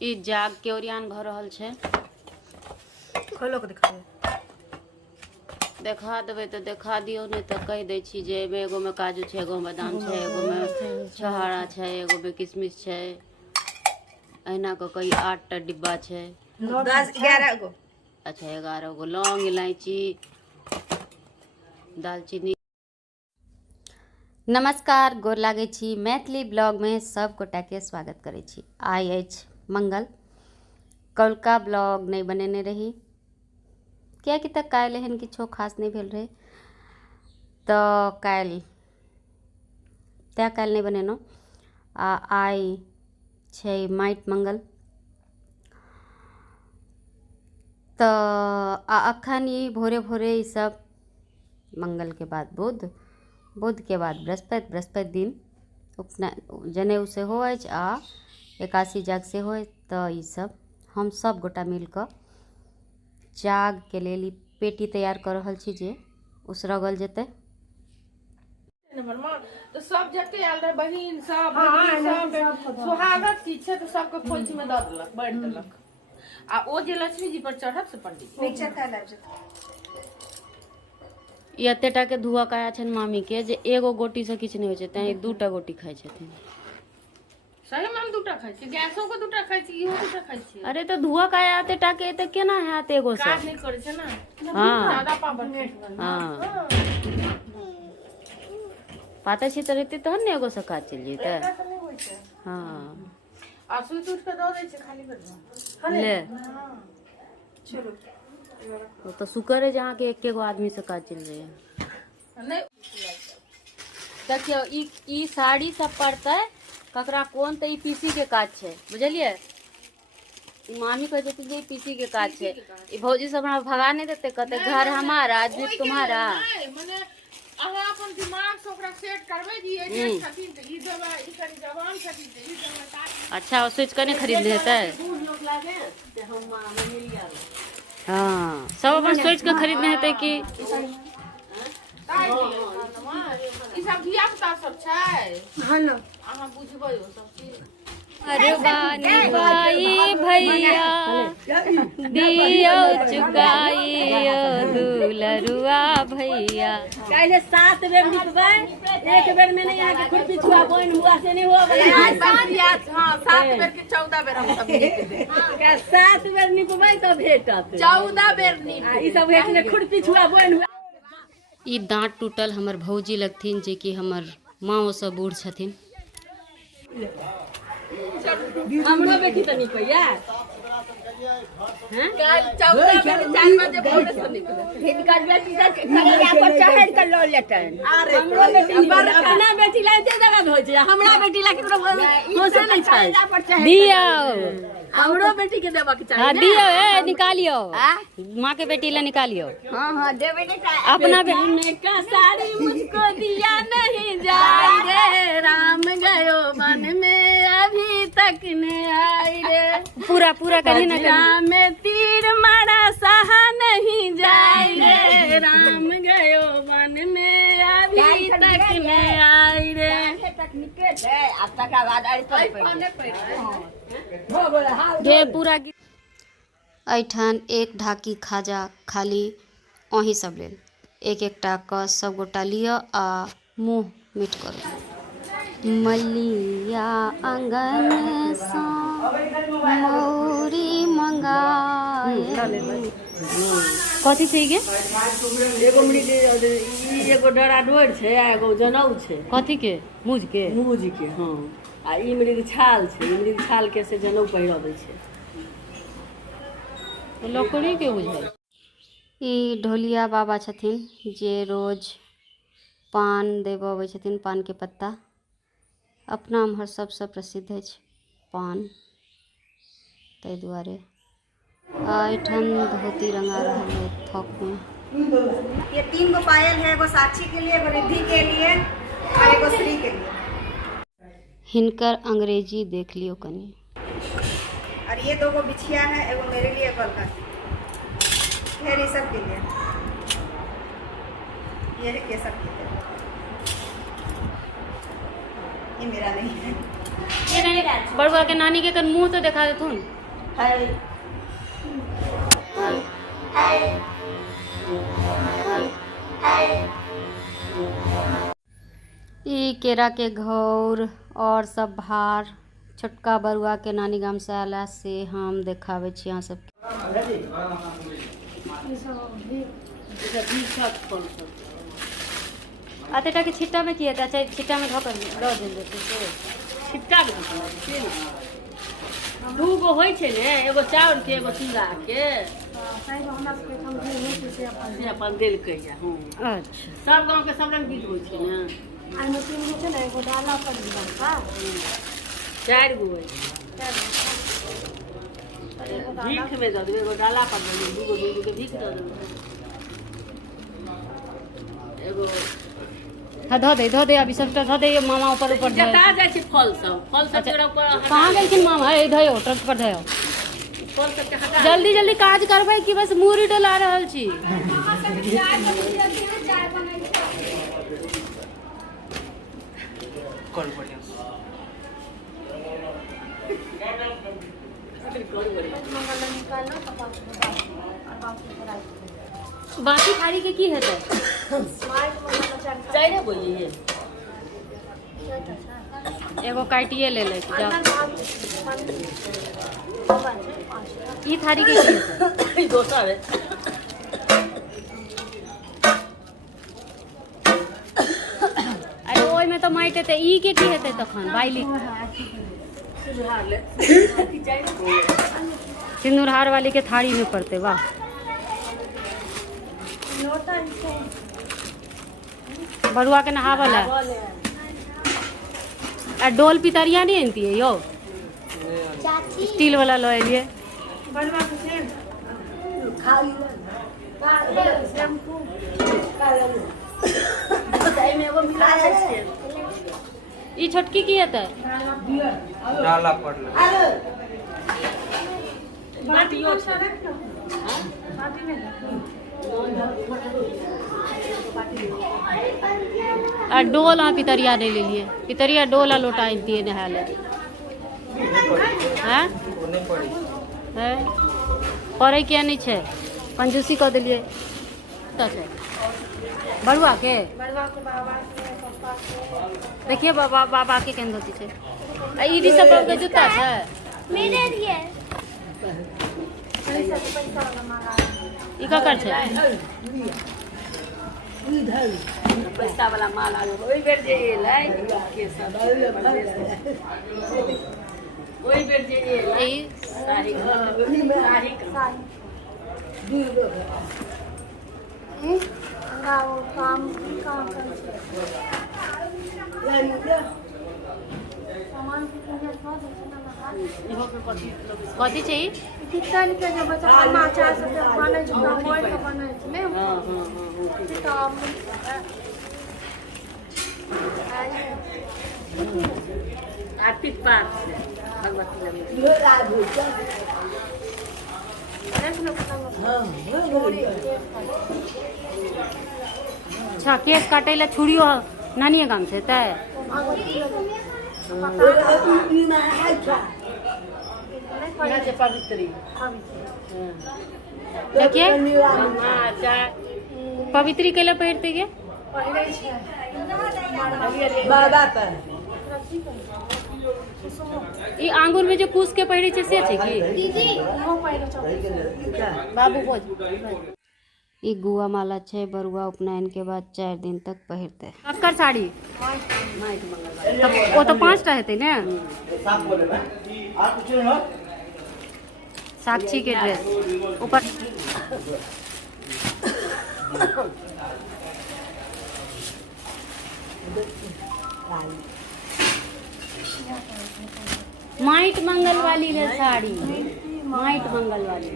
ई जाग के ओरियान भ रहल छै। खोलो के दिखा देखा देबै तऽ देखा दियौ, नहीं तो कह दै छी जे एगो में काजू छै, एगो में बादाम छै, एगो में छोहारा छै, एगो में किशमिश छै। अहिना क कई 8टा डिब्बा छै। 10-11 गो। अच्छा 11 गो लौंग, इलायची, दालचीनी। नमस्कार, गोर लागै छी। मैथिली ब्लॉग में सब गोटा के स्वागत करै छी। आइ अछि मंगल। कौलका ब्लॉग नहीं बनेने रही कियाकि तक काल्हि एहन किछो खास नहीं भेल रहे, तो काल्हि नहीं बनेनो। आइ छै माटि मंगल, तो अखन ई भोरे भोरे ई सब मंगल के बाद बुध, बुध के बाद बृहस्पति, बृहस्पति दिन जनेऊ सेहो अछि आ एकादशी जाग सेहो अछि। तो ई सब हम सब गोटा मिलकर जाग के लेल ई पेटी तैयार कर रहल छी जे उसरगल जेतै। तो सब जते आयल रहे बहिन सब सुहागत चीज छै तो सबके खोइछ में द देलक, बांट देलक। आ ओ जे लक्ष्मी जी पर चढ़त से पंडित नीचे खाय लाग जेतै। ई एतेटा के धुआ काया छन मामी के जे एगो गोटी से किछ नहीं होय छै, तै 2टा गोटी खाइ छथिन। सही में हम 2टा खाइ छी, गैसो को 2टा खाइ छी, इहो 2टा खाइ छी। अरे तो धुआ काया एतेटा के त केना हैत एगो से? काज नहीं करे छै ना, हां ज्यादा पावर। हां पाता छी त रहते तहन ने एगो से काज चल जेतै। हां आ सुई उठ के दो दै छै खाली पेट में ले। चलो तो शुक्र है जहाँ के एक आदमी से काज चल रही है। नहीं देखियो ई साड़ी सब पड़ते ककरा कोन त ई पीसी के काज छै, बुझलिए। ई मामी कह देती जे पीसी के काज छै। ई भौजी सब हमरा भगा नहीं देते, कहते घर हमारा आदमी तुम्हारा। माने अहाँ अपन दिमाग से ओकरा सेट करबै जी ए जे छथिन त ई देबा, ई कनी जवान छथिन त ई देबा। अच्छा सोच कर नहीं खरीद लेते। दूर लोग लागे से हम मिल गया। हाँ सब अपन सोच के खरीदने हेतै कि ई सब धिया पुता सब छै। हां न अहाँ बुझबै ओ सब चीज। अरे बानी भाई भैया दियो चुकाई दुलरुआ भैया। काले 7 बेर निकबै, एक बेर में नहीं आके खुरपी छुआ बोइन हुआ से नहीं हो। हां 7 बेर के 14 बेर हम सब निकबै। का 7 बेर निकबै तो भेटत, 14 बेर निक ई सब भेटले खुरपी छुआ बोइन हुआ। ई दांत टूटल हमर भौजी लगथिन जे कि हमर माँ से बूढ़ छथिन। हमरो बेटी त निकैया हैं काल 14 बेर 4 बजे भोर से निकले। हिनकर बेटी त करिया पर चढ़ के लो लेटन। अरे हमरो बेटी बरखाना बेटी लाइते जगह हो छै, हमरा बेटी ला केकरो होसे नहीं छै। दियो हमरो बेटी के देबा के चाही। हाँ दियो, ए निकालियो माँ के बेटी ला निकालियो। हां देबे नहीं चाहे। अपना बेटी का साड़ी मुझको दिया नहीं जाए रे, राम गयो वन में अभी तक ने आई रे। पूरा पूरा करी ना राम में तीर मारा सहा नहीं जाए रे, राम गयो वन में अभी तक ने आई रे। दे पूरा एठान एक ढाकी खाजा खाली अही सब लेल एक एकटा क सब गोटा लिअ आ मुँह मीठ करू। मलिया अंगन सा मौरी मंगाए। कथी छै गे? एगो एगो डरा डोर छै, एगो जनऊ छै। कथी के? मूज के? मूज के हां। आ ई मृग छाल छै, ई मृग छाल के से जनऊ पहिरबै छै। लकड़ी के बुझाइ। ई ढोलिया बाबा छथिन जे रोज पान देबऽ अबै छथिन, पान के पत्ता। अपना हमर सबसे प्रसिद्ध अछि पान, ताहि दुआरे एठान धोती रंगा रहल है थोक में। ये 3 गो पायल है, एगो साक्षी के लिए, एगो रिद्धि के लिए और एगो श्री के लिए। हिनकर अंग्रेजी देख लियो कनी। और ये 2 गो बिछिया है, एगो मेरे लिए कल का, फिर ये सब के लिए, ये है केसर के लिए, ये मेरा नहीं है। ये नहीं बड़ुआ के नानी के कन मुंह तो दिखा दे थून। ई केरा के घौर और सब भार छोटका बरुआ के नानी गाम से आला से हम देखावे छी यहाँ सब। अतेटा के छिट्टा में किए अच्छा छिट्टा में धोकर दो दिन देते से छिट्टा दू गो होइ छै ने, एगो चाउर के एगो चूड़ा के से अपन दिल कह जा। अच्छा सब गांव के सब रंग गीत होइ छै ने। चारि गो होइ भीख में दऽ देबै, एगो डाला पर दऽ देबै, दूगो के भीख दऽ देबै, एगो हाँ धो दे अभी सबटा धो दे मामा ऊपर ऊपर धो। जता जाइ छै फल सब अच्छा, तोरा ऊपर कहाँ गेलखिन मामा? ए धयो ट्रक पर धयो फल सब के हटा जल्दी जल्दी काज करबै कि बस मूरी डला रहल छी। बाकी थारी के की हेतै? चाइरे बोलिए एगो काटिए ले ले जाओ। ई थारी के की हेतै? दोसर है अरे ओइ में तो माइट हेतै, ई के की हेतै तखन? बाइली सिंदूरहार वाली के थारी में पड़ते। वाह बरुआ के नहावल है। आ डोल पितरिया नहीं आनती है यो स्टील वाला लो लिए। ई छोटकी की हेतै? डाला पड़ल माटियो छै आ डोल हाँ पितरिया नहीं ले लिए। पितरिया डोल आ लोटा दिए नहा ले हैं पड़े क्या नहीं छे कंजूसी कर दिलिए। बरुआ के देखिए बाबा के केहन धोती छे। ई सब के जूता छे मेरे लिए ई ककर छे? पैसा वाला माल आ गयो ओइ बेर जे एलै के सब ओइ बेर जे एलै ई साड़ी काम कथी छै ई? किचन के जे बच्चा माचा सब बनै छै बोल के बनै छै ने किताब आर्थिक पार भगवती अच्छा केस काटे ला छुरियो नानी गाम से तय पवित्री देखिए पवित्री के लिए पहिरते के ई आंगूर में जो कूस के पहिरे छे से छे की? दीदी वो पहले बाबू बोझ ई गुआ माला छे बरुआ उपनयन के बाद 4 दिन तक पहिरते। कक्कर साड़ी तब वो तो 5टा हेते ने। साक्षी के ड्रेस ऊपर माइट मंगल वाली है साड़ी, माइट मंगल वाली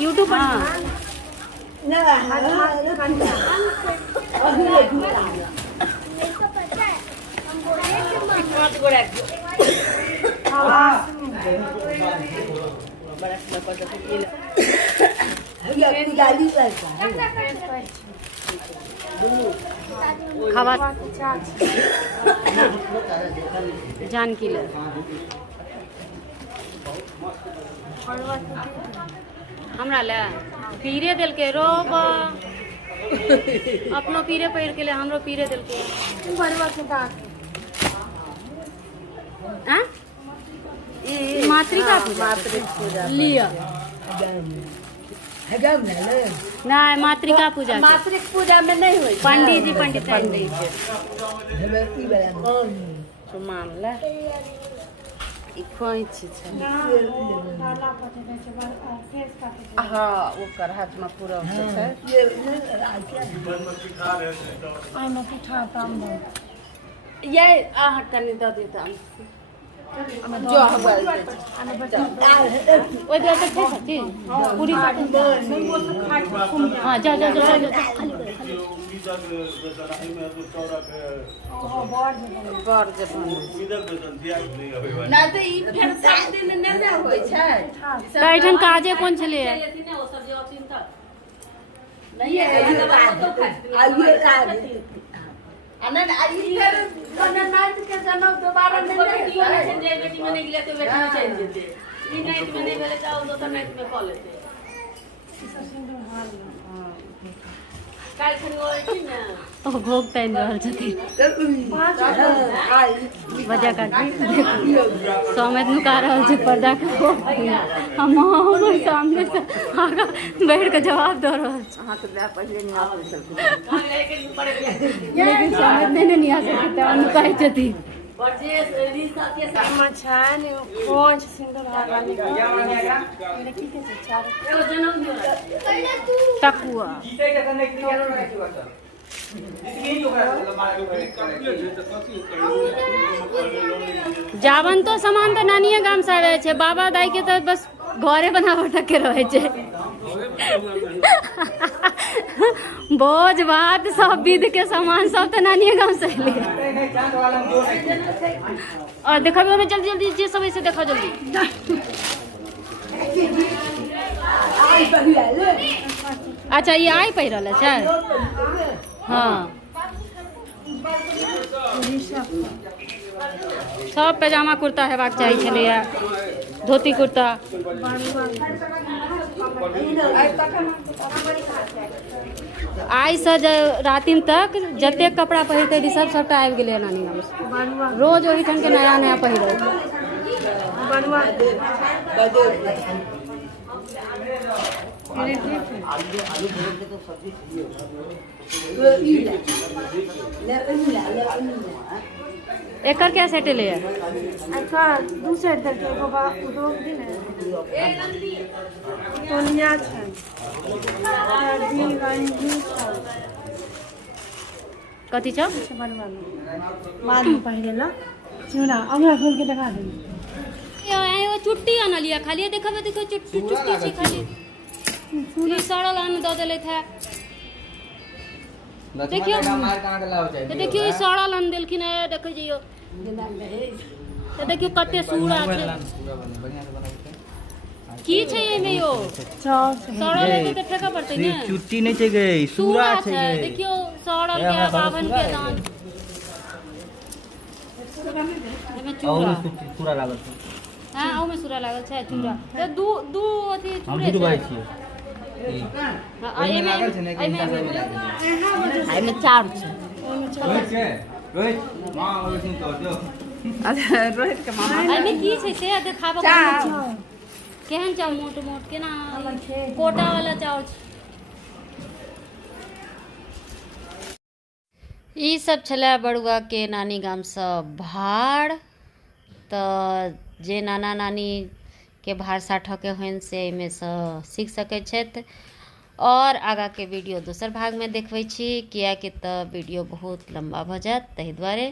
यूट्यूब पर बड़ा खावा जान की ले हमरा ले पीरे दिल के रोब अपनो पीरे पहिर के ले हमरो पीरे दिल के हाँ? मातृका पूजा लिया नहीं मातृका पूजा मातृक पूजा में नहीं हुई पंडित जी पंडित मामला खोइछ छै हाँ ओकर हाथ में पूरा छै ये आहाँ तनी दऽ देता जो हबल ओइ दे छै सच्ची पूरी हां जा जा जा बर जे ना तऽ ई फेर सब दिन नहि होइ छै कैठन काजे कोन छले ओ सब जे ऑप्शन त नहीं है तो खाइ अनन आई फिर नाइट के जनम दोबारा नहीं करे जे बेटी में नहीं गेले तो बेटी में चल जेते ई नाइट में नहीं भेले त दोसर नाइट में कॉल लेते काल खन होय कि ना तो भोग तैन रहल छथिन बजा काटी समेत नुका रहल छै पर्दा के हम हमर सामने से आगा बैठ के जवाब दऽ रहल छै हां तो पहले नहीं आ सकते लेकिन समेत नहीं आ सकते त नुकाई छथिन और जे रिश्ता के मछान खोज सिंदूर हारा मेरे की के चार एगो जन्म दियो तकुआ जावन तो सामान तो नानिये गाम से आवे छै बाबा दाई के तो बस घरे बनावट तक के रहे छै भोज भात सब विध के सामान सब तो नानिये गाम से ले और देखो में जल्दी जल्दी जे सब ऐसे देखो जल्दी अच्छा ये आई पहिरल है हाँ सब पैजामा कुर्ता हेबाक चाही छलैया धोती कुर्ता आई से रातिन तक जतेक कपड़ा पहिरते रही सबटा आबि गेलै नानी गाम से रोज ओहिठाम के नया नया पहिरे एकर क्या सेट ले अच्छा दूसरे दर के बाबा उदोग दिन तोनिया छै दिन रंगी छै कथी छ बाद में पहले ला चूड़ा हमरा खोल के दिखा दे यो चुट्टी आनलिया खाली देखबे देखो चुट्टी छै खाली पूरी सड़ल अन्न दऽ देले था देखियो तो देखियो ई सड़ल अन्न देलखिन है देखै जइयो तो देखियो कते सूड़ा छै की छै एमे यो सड़ल है तो फेंका पड़तै ने चुट्टी नहीं छै गई सूरा छै देखियो सड़ल के बावन के दान एमे चूड़ा पूरा लागल छै हां ओमे सूरा लागल छै चूड़ा तो दू अथी हम चूड़े दू भाई छै छियै लागल छै ने कि एमे चार छै रोहित मां ओइसन तो दियो अच्छा रोहित के मामा एमे की छै से देखाबो केहन चाउर मोट मोट केना कोटा वाला चाउर छै ई सब छलै बड़ुआ के नानी गाम से भाड़ तो जे नाना नानी के भाड़ साठऽ के होइन से एहिमे से सीख सकै छथि और आगा के वीडियो दोसर भाग में देखबै छी कियाकि तऽ वीडियो बहुत लंबा भऽ जायत ताहि दुआरे